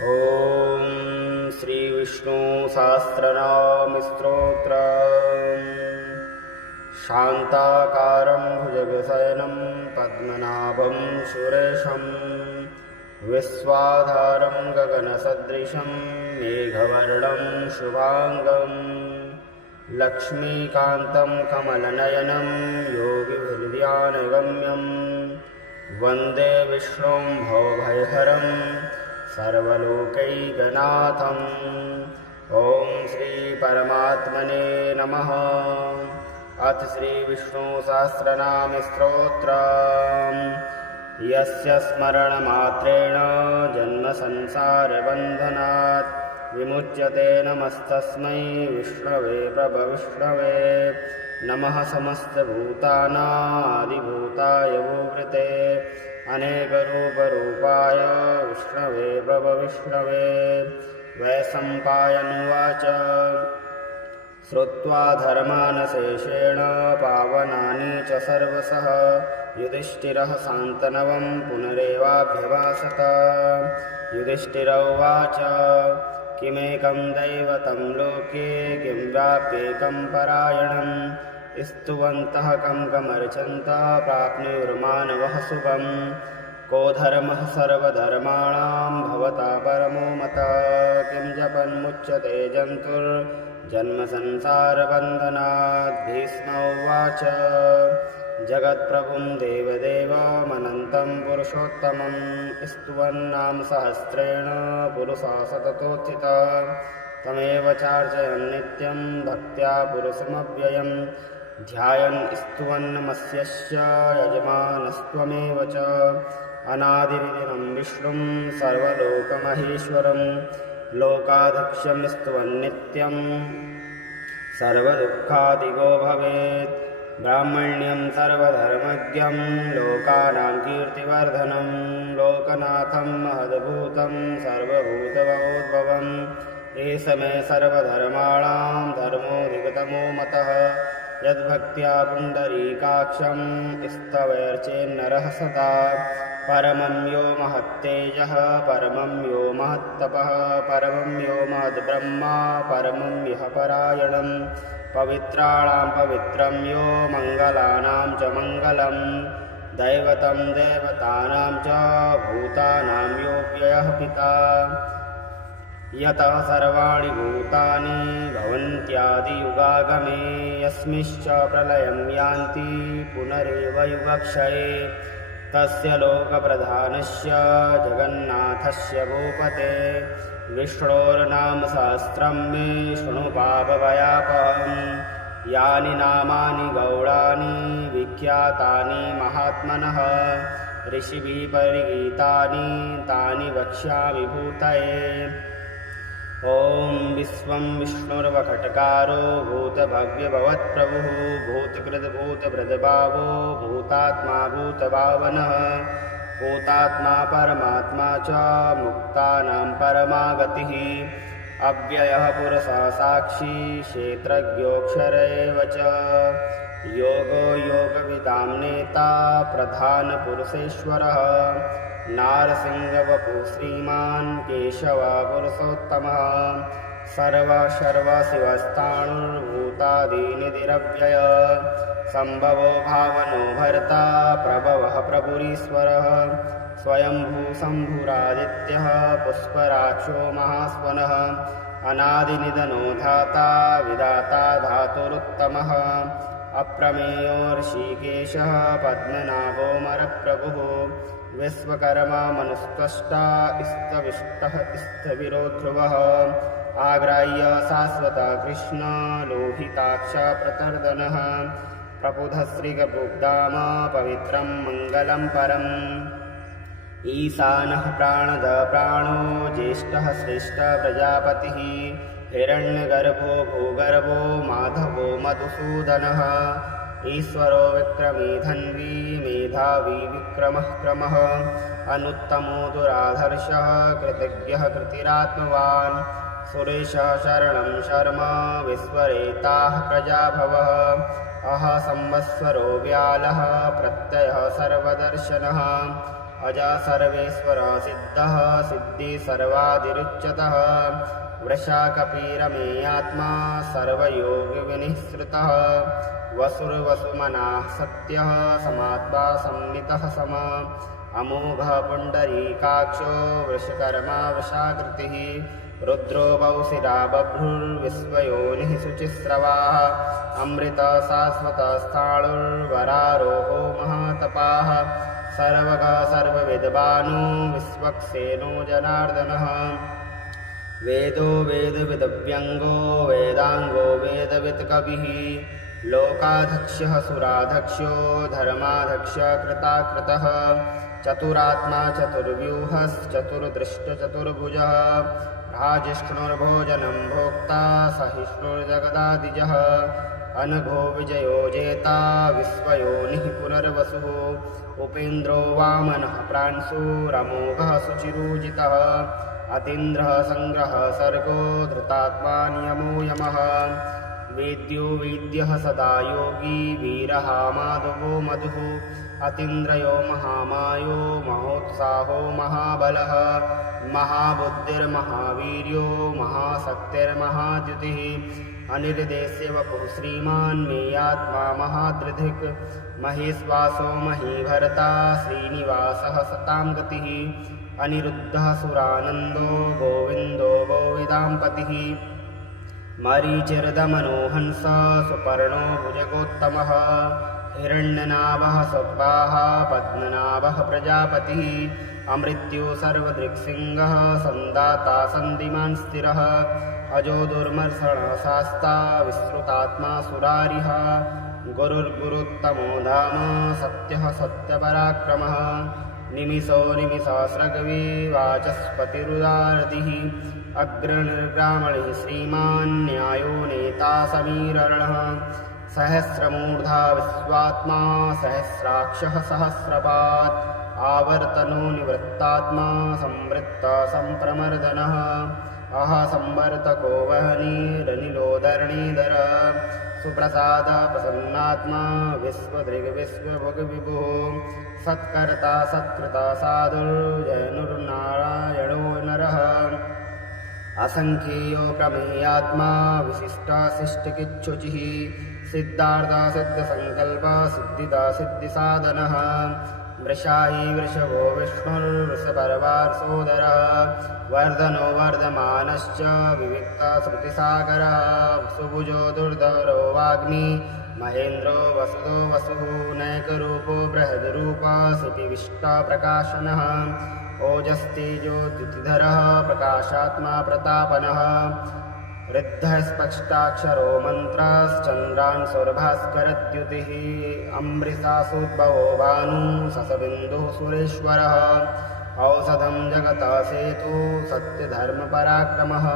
ॐ श्री विष्णु सहस्रनाम स्तोत्रम्। शान्ताकारं भुजगशयनं पद्मनाभं सुरेशं विश्वाधारं गगनसदृशं मेघवर्णं शुभांगं लक्ष्मीकान्तं कमलनयनं योगिभिर्ध्यानगम्यं वन्दे विष्णुं भवभयहरं सर्वलोकैकनाथम्। ॐ श्री परमात्मने नमः। अथ श्री विष्णु सहस्रनाम स्तोत्रम्। यस्य स्मरणमात्रेण जन्म संसारबन्धनात् विमुच्यते नमस्तस्मै विष्णवे प्रभविष्णवे। नमः समस्तभूतानादिभूताय भूवृते अनेकरूपरूपाय विष्णवे प्रभविष्णवे। वैशम्पायनुवाच श्रुत्वा धर्मानशेषेण पावनानि च सर्वशः युधिष्ठिरः शान्तनवं पुनरेवाभ्यभाषत। युधिष्ठिर उवाच किमेकं दैवतं लोके किं वाप्येकं परायणं स्तुवन्तः कं कमर्चन्तः प्राप्नुर्मानवः शुभं। को धर्मः सर्वधर्माणां भवता परमो मतः किं जपन्मुच्यते जन्तुर्जन्म संसारबन्धनात्। भीष्म उवाच जगत्प्रभुं देवदेवमनन्तं पुरुषोत्तमं स्तुवन्नाम सहस्रेण पुरुषः सततोत्थितः। तमेव चार्चयन् नित्यं भक्त्या पुरुषमव्ययं ध्यायन् स्तुवन्नमस्यस्य यजमानस्त्वमेव च। अनादिविदिनं विष्णुं सर्वलोकमहेश्वरं लोकाध्यक्षं स्तुवन्नित्यं सर्वदुःखादिगो भवेत्। ब्राह्मण्यं सर्वधर्मज्ञं लोकानां कीर्तिवर्धनं लोकनाथं महद्भूतं सर्वभूतभवोद्भवम्। एष मे सर्वधर्माणां धर्मोऽधिगतमो मतः यद्भक्त्या पुण्डरीकाक्षं स्तवैर्चेन्नरः सदा। परमं यो महत्तेजः परमं यो महत्तपः परमं यो महद्ब्रह्मा परमं यः परायणं। पवित्राणां पवित्रं यो मङ्गलानां च मङ्गलं दैवतं देवतानां च भूतानां यो व्ययः पिता। यतः सर्वाणि भूतानि भवन्त्यादियुगागमे यस्मिंश्च प्रलयं यान्ति पुनरेव युगक्षये। तस्य लोकप्रधानस्य जगन्नाथस्य भूपते विष्णोर्नाम सहस्रं मे शृणु पापभयापहम्। यानि नामानि गौणानि विख्यातानि महात्मनः ऋषिभिः परिगीतानि तानि वक्ष्यामि भूतये। ॐ विश्वं विष्णुर्वखट्कारो भूतभव्यभवत्प्रभुः भूतकृद्भूतभृद्भावो भूतात्मा भूतभावनः भूतात्मा परमात्मा च मुक्तानां परमा गतिः। अव्ययः पुरुषः साक्षी क्षेत्रज्ञोऽक्षर एव च योगो योगविदां नेता प्रधानपुरुषेश्वरः। नारसिंहवपुः श्रीमान् केशवः पुरुषोत्तमः सर्वशिवस्ताणुर्भूतादिनिधिरव्ययः। सम्भवो भावनो भर्ता प्रभवः प्रभुरीश्वरः स्वयंभू शम्भुरादित्यः पुष्पराक्षो महास्वनः। अनादिनिधनो धाता विधाता धातुरुत्तमः अप्रमेयो ऋषिकेशः पद्मनाभोऽमरप्रभुः। विश्वकर्मा मनुस्त्वष्टा स्तविष्टः स्थविरो ध्रुवः आग्राह्य शाश्वतः कृष्ण लोहिताक्ष प्रतर्दनः। प्रबुधः श्रीगबुग्धाम पवित्रं मङ्गलं परम्। ईशानः प्राणदः प्राणो ज्येष्ठः श्रेष्ठः प्रजापतिः हिरण्यगर्भो भूगर्भो माधवो मधुसूदनः। ईश्वरो विक्रमी धन्वी मेधावी विक्रमः क्रमः अनुत्तमो दुराधर्षः कृतज्ञः कृतिरात्मवान्। सुरेशः शरणं शर्म विश्वरेताः प्रजाभवः अह संवत्सरो व्यालः प्रत्ययः सर्वदर्शनः अज सर्वेश्वर सिद्धः सिद्धि सर्वादिरुच्यतः वृषा कपीरमेयात्मा सर्वयोगविनिःसृतः वसुर्वसुमनाः सत्यः समात्मा संनितः सम अमोघः पुण्डरीकाक्षो वृषकर्मा वृषाकृतिः रुद्रो बहुशिरा बभ्रुर्विश्वयोनिः शुचिस्रवाः अमृत शाश्वतस्थाणुर्वरारोहो महातपाः सर्वगः सर्वविद्वानो विश्वक्सेनो जनार्दनः वेदो वेदविदव्यङ्गो वेदाङ्गो वेदवित्कविः लोकाध्यक्षः सुराध्यक्षो धर्माध्यक्ष कृताकृतः चतुरात्मा चतुर्व्यूहश्चतुर्दृष्टचतुर्भुजः राजिष्णुर्भोजनं भोक्ता सहिष्णुर्जगदादिजः अनघो विजयो जेता विश्वयोनिः पुनर्वसुः उपेन्द्रो वामनः प्रांशुरमोघः शुचिरूजितः अतीन्द्रः सङ्ग्रहः सर्गो धृतात्मा नियमो यमः वेद्यो वेद्यः सदा योगी वीरः माधवो मधुः अतीन्द्रयो महामायो महोत्साहो महाबलः महाबुद्धिर्महावीर्यो महाशक्तिर्महाद्युतिः अनिर्देश्य वपुः श्रीमान् मेयात्मा महाधृधिक् महेश्वासो महीभर्ता श्रीनिवासः सतां गतिः अनिरुद्धः सुरानन्दो गोविन्दो गोविदाम्पतिः मरीचिर्दमनो हंसः सुपर्णो भुजगोत्तमः हिरण्यनाभः स्वग्वाः पद्मनाभः प्रजापतिः अमृत्यो सर्वदृक्सिंहः सन्दाता सन्धिमान् स्थिरः अजो दुर्मर्षणः शास्ता विश्रुतात्मा सुरारिः गुरुर्गुरुत्तमो धाम सत्यः सत्यपराक्रमः निमिषो निमिषास्रगवी वाचस्पतिरुदारतिः अग्रनिर्ग्रामणिः श्रीमान् न्यायो नेता समीरणः सहस्रमूर्धा विश्वात्मा सहस्राक्षः सहस्रपात् आवर्तनो निवृत्तात्मा संवृत्त सम्प्रमर्दनः अह संवर्तको वह्निरनिलोधरणीधर सुप्रसाद प्रसन्नात्मा विश्वदृग्विश्वभुग्विभुः सत्कर्ता सत्कृता साधुर्जनुर्नारायणो नरः असंख्येयो प्रमेयात्मा विशिष्टशिष्टकिच्छुचिः सिद्धार्थ सिद्धसङ्कल्प सिद्धिदा सिद्धिसाधनः वृषायी वृषभो विष्णुर्वृषपर्वार्सोदरः वर्धनो वर्धमानश्च विविक्तश्रुतिसागरः सुभुजो दुर्धरो वाग्मी महेन्द्रो वसुदो वसुः नैकरूपो बृहद्रूपः सितिविष्टप्रकाशनः ओजस्तेजो द्युतिधरः प्रकाशात्मा प्रतापनः वृद्धः स्पष्टाक्षरो मन्त्रश्चन्द्रांशुर्भास्करद्युतिः अम्बरीषासुद्भवो भानुः ससबिन्दुः सुरेश्वरः औषधं जगतः सेतु सत्यधर्मपराक्रमः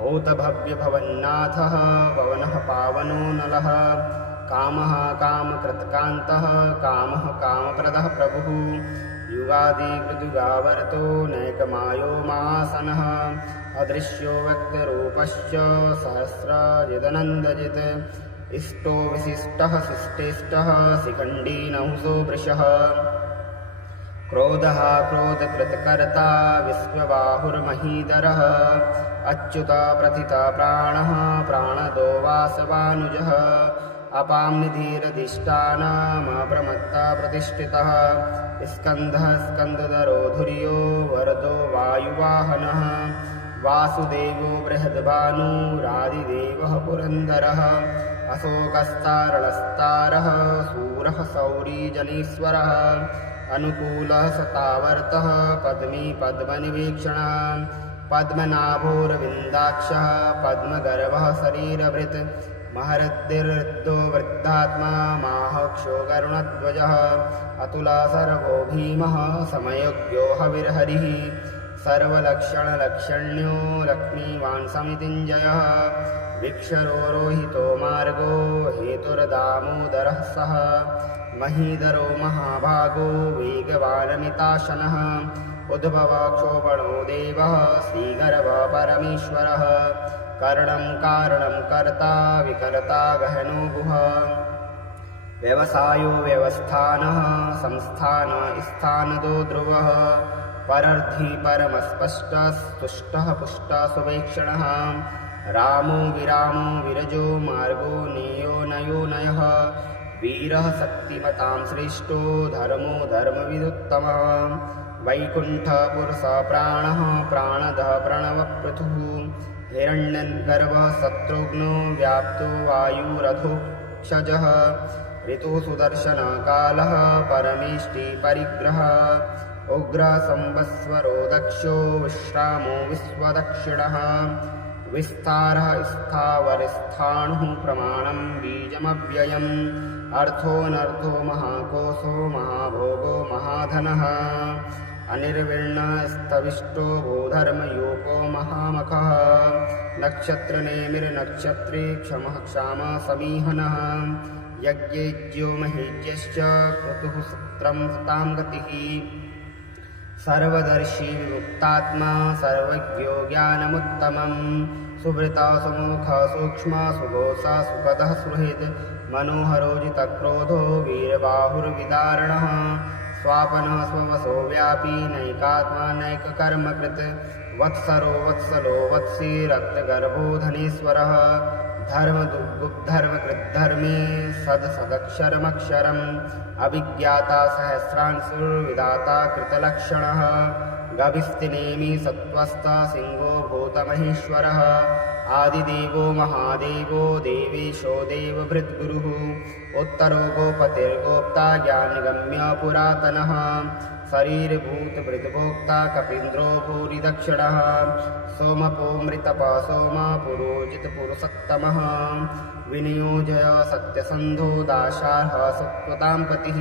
भूतभव्यभवन्नाथः पवनः पावनो नलः कामः कामकृत्कान्तः कामः कामप्रदः प्रभुः युगादिकृतुगावर्तो नैकमायो महासनः अदृश्यो व्यक्तरूपश्च सहस्रजिदनन्दजित् इष्टो विशिष्टः शिष्टेष्टः शिखण्डी नहुसो वृषः क्रोधः क्रोधकृतकर्ता विश्वबाहुर्महीधरः अच्युत प्रथित प्राणः प्राणदो वासवानुजः अपां निधिरधिष्ठानमप्रमत्ता प्रतिष्ठितः स्कन्धः स्कन्दधरो धुर्यो वरदो वायुवाहनः वासुदेवो बृहद्भानुरादिदेवः पुरन्दरः अशोकस्तारणस्तारः शूरः शौरीजनेश्वरः अनुकूलः सतावर्तः पद्मी पद्मनिवीक्षणः पद्मनाभोरविन्दाक्षः पद्मगर्भः शरीरभृत् महरद्दिर्वृद्धो वृद्धात्मा माहक्षो गरुणध्वजः अतुला सर्वो भीमः समयज्ञो हविर्हरिः सर्वलक्षणलक्षण्यो लक्ष्मीवान् समितिञ्जयः वीक्षरोहितो मार्गो हेतुर्दामोदरः सः महीधरो महाभागो वेगवानमिताशनः उद्भवक्षोभणो देवः श्रीगर्भः परमेश्वरः कर्णं कारणं कर्ता विकर्ता गहनो गुहा व्यवसायो व्यवस्थानः संस्थान स्थानदो ध्रुवः परर्थी परमस्पष्टस्तुष्टः पुष्टः सुवेक्षणः रामो विरामो विरजो मार्गो नेयो नयो नयः वीरः शक्तिमतां श्रेष्ठो धर्मो धर्मविदुत्तमः वैकुण्ठपुरुषः प्राणः प्राणदः प्रणवपृथुः हिरण्यगर्भः शत्रुघ्नो व्याप्तो वायुरथोक्षजः ऋतुसुदर्शनकालः परमेष्टिपरिग्रहः उग्रसंवत्सरो दक्षो विश्रामो विश्वदक्षिणः विस्तारः स्थावरस्थाणुः प्रमाणं बीजमव्ययम् अर्थोऽनर्थो महाकोशो महाभोगो महाधनः अनिर्विण्णस्तविष्टो भूधर्मयोगो महामखः नक्षत्रनेमिर्नक्षत्रे क्षमः क्षामः समीहनः यज्ञेज्यो महेज्यश्च क्रतुः सत्रं सतां गतिः सर्वदर्शी विमुक्तात्मा सर्वज्ञो ज्ञानमुत्तमं सुवृता सुमुखः सूक्ष्मः सुघोषः सुखदः सुहृद् मनोहरो जितक्रोधो वीरबाहुर्विदारणः स्वापनः स्ववसो व्यापी नैकात्मा नैककर्मकृत् वत्सरो वत्सलो वत्सी रक्तगर्भो धनेश्वरः धर्मकृद्धर्मे सदक्षरमक्षरम् अभिज्ञाता सहस्रांशुर्विधाता कृतलक्षणः गभिस्तिनेमि सत्त्वस्थः सिंहो भूतमहेश्वरः आदिदेवो महादेवो देवेशो देवभृद्गुरुः उत्तरो गोपतिर्गोप्ता ज्ञानगम्य पुरातनः शरीरभूतभृद्भोक्ता कपीन्द्रो भूरिदक्षिणः सोमपो मृतपः सोमा पुरोजितपुरुषोत्तमः विनियोजय सत्यसन्धो दाशार्हः सत्त्वतां पतिः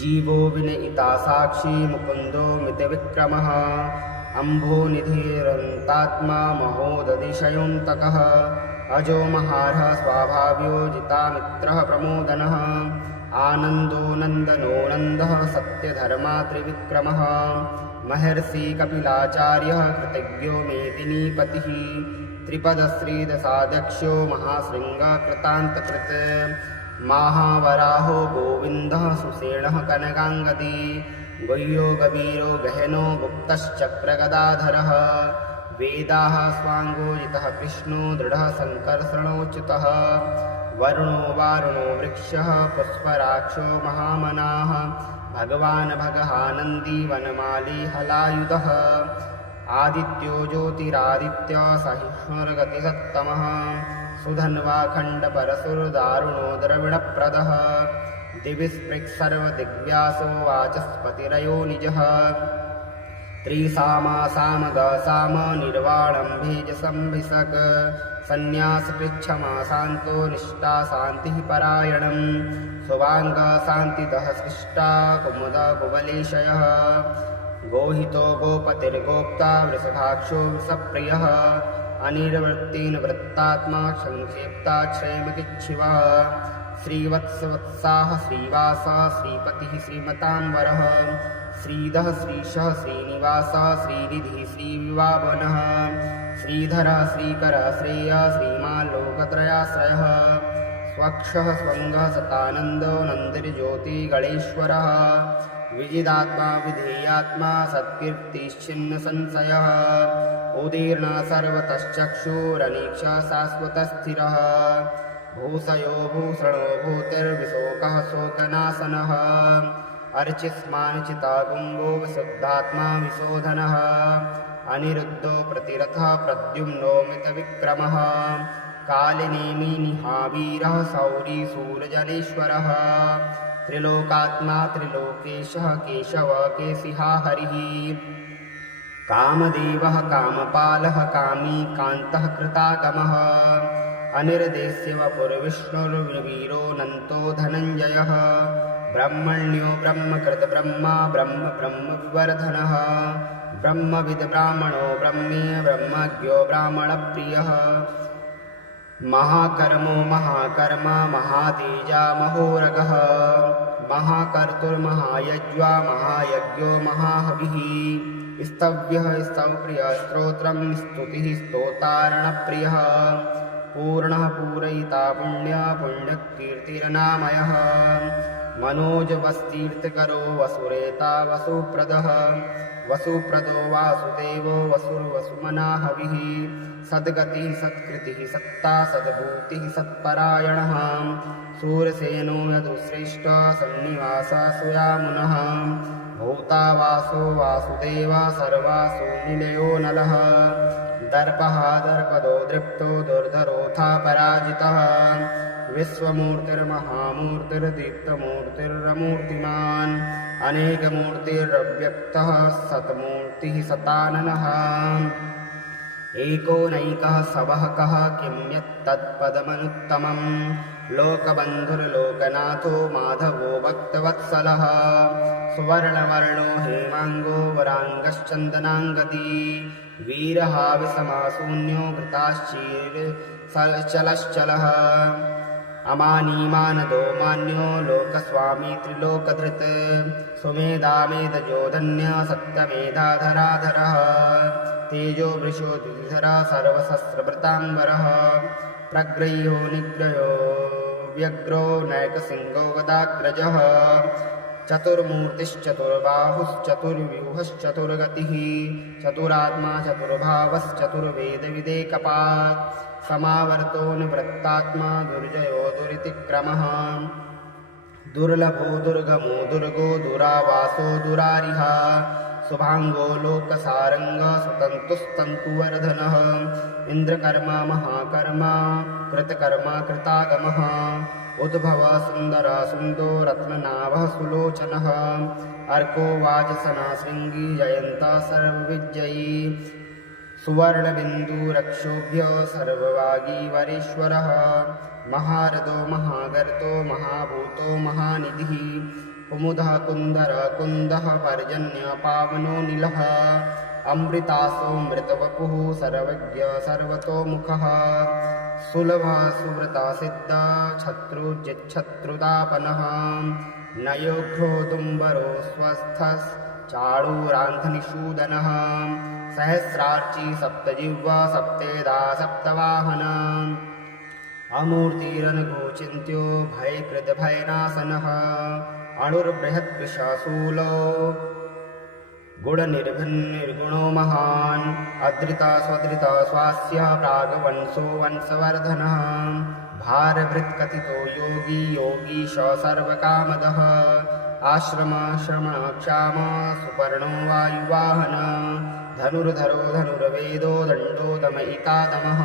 जीवो विनयिता साक्षी मुकुन्दो मितविक्रमः अम्भोनिधिरन्तात्मा महोदधिशयोऽन्तकः अजो महार्हः स्वाभाव्यो जितामित्रः प्रमोदनः आनन्दो नन्दनो नन्दः सत्यधर्मा त्रिविक्रमः महर्षि कपिलाचार्यः कृतज्ञो मेदिनीपतिः त्रिपदश्रीदशाध्यक्षो महाशृङ्गः कृतान्तकृत् महावराहो गोविन्दः सुषेणः कनकाङ्गदी गुह्यो गभीरो गहनो गुप्तश्चक्रगदाधरः वेदाः स्वाङ्गोजितः कृष्णो दृढः सङ्कर्षणोच्युतः वरुणो वारुणो वृक्षः पुष्पराक्षो महामनाः भगवान् भगहानन्दी वनमाली हलायुधः आदित्यो ज्योतिरादित्य सहिष्णुर्गतिसत्तमः सुधन्वाखण्डपरशुर्दारुणो द्रविणप्रदः दिविस्पृक्सर्वदिग्व्यासो वाचस्पतिरयो निजः त्रिसामा सामगसाम निर्वाणं भेजसंभिषक् सन्न्यासपृच्छमा शान्तो निष्ठा शान्तिः परायणं सुवाङ्गः शान्तिदः सृष्टा कुमुद कुवलेशयः गोहितो गोपतिर्गोप्ता वृषभाक्षो वृषप्रियः अनिर्वृत्तेन वृत्तात्मा संक्षेप्ता क्षेमकिच्छिवः श्रीवत्सवत्साः श्रीवासः श्रीपतिः श्रीमताम्बरः श्रीधः श्रीशः श्रीनिवासः श्रीनिधिः श्रीविवावनः श्रीधरः श्रीकरः श्रेयः श्रीमान् लोकत्रयाश्रयः स्वक्षः स्वङ्गः सतानन्दो नन्दिर्ज्योतिगणेश्वरः विजिदात्मा विधेयात्मा सत्कीर्तिश्चिन्नसंशयः उदीर्णः सर्वतश्चक्षुरनीक्षः शाश्वतस्थिरः भूषयो भूषणो भूतिर्विशोकः शोकनाशनः अर्चिस्मानुचिता कुम्भो विशुद्धात्मा विशोधनः अनिरुद्धो प्रतिरथः प्रद्युम्नो मितविक्रमः कालिनेमि निहावीरः शौरी शूरजनेश्वरः त्रिलोकात्मा त्रिलोकेशः केशव केशिहा हरिः कामदेवः कामपालः कामी कान्तः कृतागमः अनिर्देश्य वपुर्विष्णुर्वीरो नन्तो धनञ्जयः ब्रह्मण्यो ब्रह्मकृत ब्रह्मा ब्रह्म ब्रह्मविवर्धनः ब्रह्मविद् ब्राह्मणो ब्रह्मीय ब्रह्मज्ञो ब्राह्मणप्रियः महाकर्मो महाकर्मा महातेजा महोरगः महाकर्तुर्महायज्वा महायज्ञो महाहविः स्तव्यः स्तवप्रियः स्तोत्रं स्तुतिः स्तोतारणप्रियः पूर्णः पूरयिता पुण्यकीर्तिरनामयः मनोजवस्तीर्थकरो वसुरेता वसुप्रदः वसुप्रदो वासुदेवो वसुर्वसुमना हविः सद्गतिः सत्कृतिः सत्ता सद्भूतिः सत्परायणः सूरसेनो यदुश्रेष्ठ सन्निवासा सुयामुनः भूता वासो वासुदेव सर्वासु निलयो नलः दर्पः दर्पदो दृप्तो दुर्धरोऽथा पराजितः विश्वमूर्तिर्महामूर्तिर्दीप्तमूर्तिरमूर्तिमान् अनेकमूर्तिरव्यक्तः सत्मूर्तिः सताननः एकोनैकः सवहकः किं यत्तत्पदमनुत्तमम् लोकबन्धुर्लोकनाथो माधवो भक्तवत्सलः सुवर्णवर्णो हेमाङ्गो वराङ्गश्चन्दनाङ्गदी वीरः विषमाशून्यो घृताश्चलश्चलः अमानीमानदो मान्यो लोकस्वामी त्रिलोकधृत् सुमेधामेधजो धन्य सत्यमेधाधराधरः तेजो वृषो द्विधरः सर्वशस्त्रभृताम्बरः प्रग्रह्यो निग्रहो व्यग्रो नैकसिंहो गदाग्रजः चतुर्मूर्तिश्चतुर्बाहुश्चतुर्व्यूहश्चतुर्गतिः चतुरात्मा चतुर्भावश्चतुर्वेदविदेकपात् समावर्तो निवृत्तात्मा दुर्जयो दुरितिक्रमः दुर्लभो दुर्गमो दुर्गो दुरावासो दुरारिः शुभांगो लोकसारंग सुतंतुस्तंतुवर्धनः इंद्रकर्मा महाकर्मा कृतकर्मा कृतागमः उद्भव सुंदर सुंदो रत्ननाभः सुलोचनः अर्को वाजसना श्रृंगी जयंत सर्वविजयी सुवर्णबिंदु रक्षोभ्य सर्ववागी वरेश्वरः महारथो महागर्तो महाभूतो महानिधिः कुमुदः कुन्दर कुन्दः पर्जन्य पावनो नीलः अमृतासो मृतवपुः सर्वज्ञ सर्वतोमुखः सुलभः सुव्रता सिद्ध शत्रुजिच्छत्रुतापनः नयोघ्रोदुम्बरो स्वस्थश्चाणूरान्धनिषूदनः सहस्रार्ची सप्तजिह्वा सप्तेधा सप्तवाहन अमूर्तिरनघोचिन्त्यो भयकृतभयनाशनः अणुर्बृहद्विषाशूलो गुणनिर्गुणो महान् अद्रिता स्वद्रिता स्वास्य प्रागवंशो वंशवर्धनः भारभृत्कथितो योगी योगीश सर्वकामदः आश्रम श्रमणक्षाम सुपर्णो वायुवाहन धनुर्धरो धनुर्वेदो दण्डो दमयिता दमः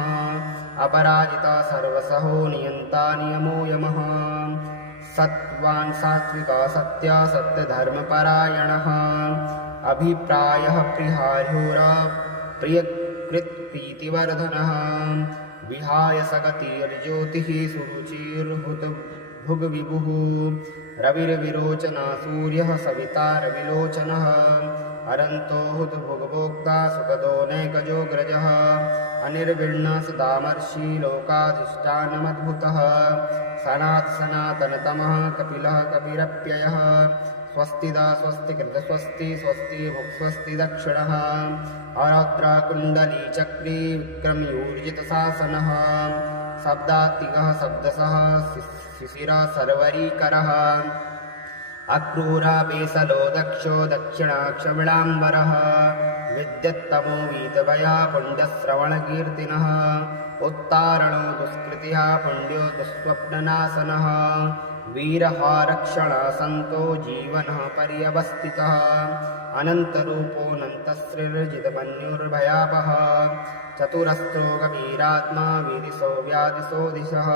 अपराजिता सर्वसहो नियन्ता नियमो यमः सत्वान् सात्विका सत्य सत्यधर्मपरायणः अभिप्रायः प्रिहार्योरा प्रियकृत्प्रीतिवर्धनः विहाय सगतिर्ज्योतिः सुरुचिर्हुतभुग्विभुः रविर्विरोचना सूर्यः सविता रविलोचनः अरन्तो हुतभुग्भोक्ता सुखदो नैकजोऽग्रजः अनिर्विण्णः सदामर्षि लोकाधिष्ठानमद्भुतः सनातनतमः कपिलः कपिरप्ययः स्वस्तिदा स्वस्तिकृत स्वस्ति स्वस्ति भुक्स्वस्ति दक्षिणः अरात्रा कुण्डली चक्री विक्रमयूर्जितशासनः शब्दात्तिकः शब्दसः शिशिरा सर्वरीकरः अक्रूरा बेसलो दक्षो दक्षिणाक्षविणाम्बरः विद्यत्तमो वीतभया पुण्यश्रवणकीर्तिनः उत्तारणो दुष्कृतिः पुण्यो दुःस्वप्ननाशनः वीरः रक्षणः सन्तो जीवनः पर्यवस्थितः अनन्तरूपोऽनन्तश्रीर्जितमन्युर्भयापः चतुरस्रो गभीरात्मा विदिशो व्यादिशो दिशः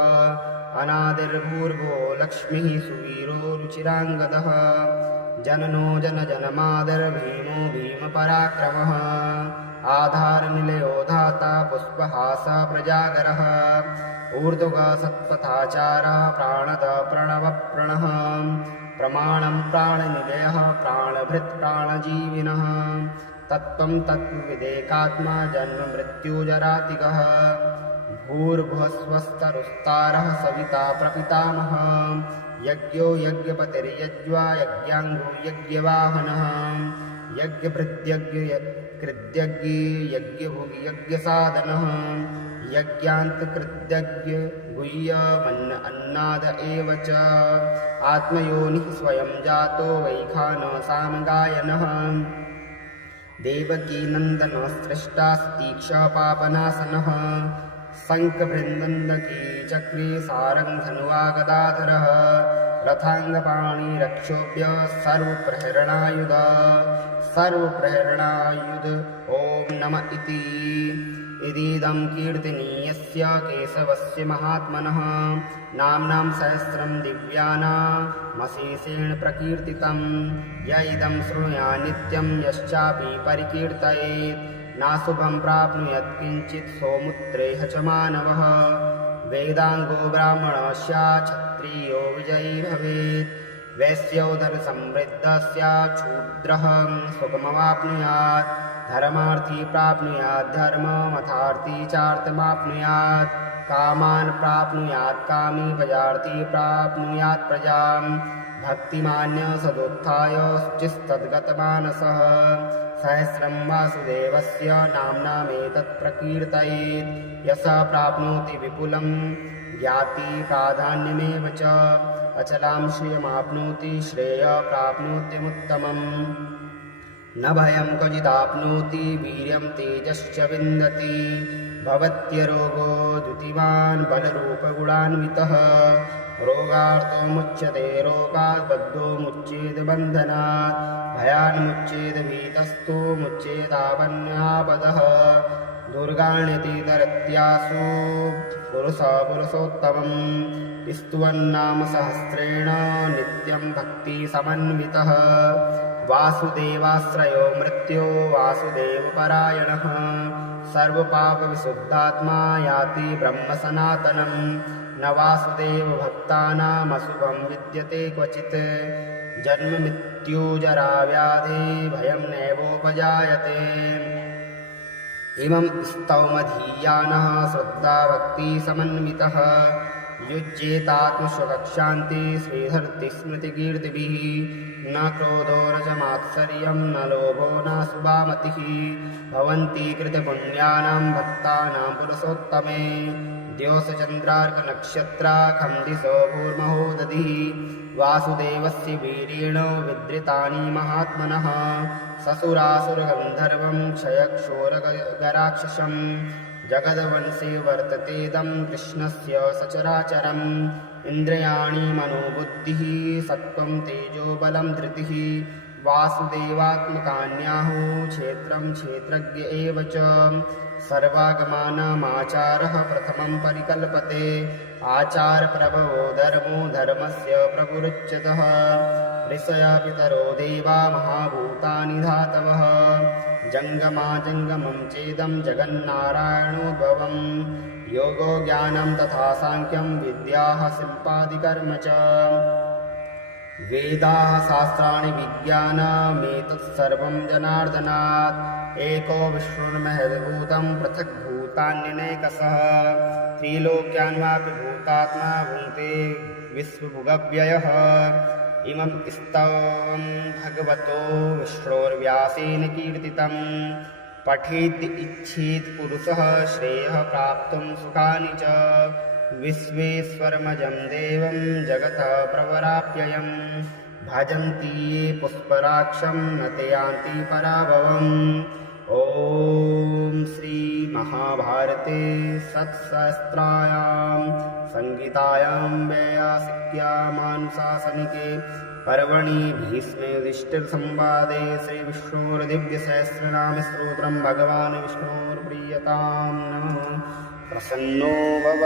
अनादिर्भूर्भो लक्ष्मीः सुवीरो रुचिराङ्गदः जननो जनजनमादरभीमो भीमपराक्रमः आधारनिलयो धाता पुष्पहासः प्रजागरः ऊर्ध्वगः सत्पथाचारः प्राणदः प्रणवप्रणः प्रमाणं प्राणनिलयः प्राणभृत् प्राणजीविनः तत्त्वं तत्त्वविदेकात्मा जन्ममृत्युजरातिगः भूर्भुवस्वस्तरुस्तारः सविता प्रपितामहः यज्ञो यज्ञपतिर्यज्वा यज्ञाङ्गो यज्ञवाहनः यज्ञभृद्यज्ञ कृद्यज्ञ यज्ञभुगि यज्ञसाधनः यज्ञान्तकृद्यज्ञ गुह्यमन्न अन्नाद एव च आत्मयोनिः स्वयं जातो वैखानसामगायनः देवकीनन्दनः सृष्टास्तीक्षापापनाशनः शङ्खभृन्दकी चक्रे सारङ्गधनुवागदाधरः रथाङ्गपाणिरक्षोभ्य सर्वप्रहरणायुध ॐ नम इति इदीदं कीर्तनीयस्य केशवस्य महात्मनः नाम्नां सहस्रं दिव्यानामशेषेण प्रकीर्तितं य इदं शृणुयात् नित्यं यश्चापि परिकीर्तयेत् नाशुभं प्राप्नुयात् किञ्चित् सौमुत्रेह च मानवः वेदाङ्गो ब्राह्मणः स्यात् क्षत्रियो विजयी भवेत् वैश्यो धनसमृद्धः स्यात् शूद्रः सुखमवाप्नुयात् धर्मार्थी प्राप्नुयात् धर्ममर्थार्थी चार्थमाप्नुयात् कामान् प्राप्नुयात् कामी प्रजार्थी प्राप्नुयात् प्रजां भक्तिमान्य सदुत्थाय शुचिस्तद्गतमानसः सहस्रं वासुदेवस्य नाम्नामेतत् प्रकीर्तयेत् यः प्राप्नोति विपुलं ज्ञाति प्राधान्यमेव च अचलां श्रियमाप्नोति श्रेय प्राप्नोत्यमुत्तमम् न भयं क्वचिदाप्नोति वीर्यं तेजश्च विन्दति भवत्यरोगो द्युतिवान् बलरूपगुणान्वितः रोगार्तो मुच्यते रोगात् बद्धो मुच्येद बन्धनात् भयान्मुच्येद भीतस्थो मुच्येदापन्यापदः दुर्गाण्यति तरत्यासु पुरुषोत्तमं स्तुवन्नाम सहस्रेण नित्यं भक्तिसमन्वितः वासुदेवाश्रयो मृत्यो वासुदेवपरायणः सर्वपापविशुद्धात्मा याति ब्रह्मसनातनं न वासुदेवभक्तानामशुभं विद्यते क्वचित् जन्ममृत्युजराव्याधि भयं नैवोपजायते इमं स्तौमधीयानः श्रद्धाभक्तिसमन्वितः युज्येतात्मस्वकक्षान्ति श्रीधर्तिस्मृतिकीर्तिभिः न क्रोधो न च मात्सर्यं न लोभो न शुभामतिः भवन्ति कृतपुण्यानां भक्तानां पुरुषोत्तमे द्योषचन्द्रार्कनक्षत्राखं दिशो भूर्महोदधिः वासुदेवस्य वीर्येण विद्रितानि महात्मनः ससुरासुरगन्धर्वं क्षयक्षोरगराक्षसं जगद्वंशे वर्ततेदं कृष्णस्य सचराचरम् इन्द्रियाणि मनोबुद्धिः सत्त्वं तेजो बलं धृतिः वासुदेवात्मकान्याहो क्षेत्रं क्षेत्रज्ञ एव च सर्वागमानामाचारः प्रथमं परिकल्पते आचारप्रभवो धर्मो धर्मस्य प्रभुरुच्यतः ऋषयः पितरो देवा महाभूतानि धातवः जङ्गमं चेदं जगन्नारायणोद्भवम् योगो ज्ञानं तथा साङ्ख्यं विद्याः शिल्पादिकर्म च वेदाः शास्त्राणि विज्ञानमेतत् सर्वं जनार्दनात् एको विष्णुर्महद्भूतं पृथग्भूतान्यनेकशः त्रिलोक्यान्वापि भूतात्मा भुङ्क्ते विश्वभुगव्ययः इमं स्तवं भगवतो विष्णोर्व्यासेन कीर्तितं पठेत् इच्छेत् पुरुषः श्रेयः प्राप्तुं सुखानि च विश्वेश्वरमजं देवं जगतः प्रवराप्ययम् भजन्ति ये पुष्पराक्षं न ते यान्ति पराभवम् ॐ श्रीमहाभारते सत्सहस्रायां संहितायां वैयासिक्यामानुशासनिके पर्वणि भीष्मयुधिष्ठिरसंवादे श्रीविष्णोर्दिव्यसहस्रनामस्तोत्रं भगवान् विष्णोर्प्रीयतां नमः प्रसन्नो भव।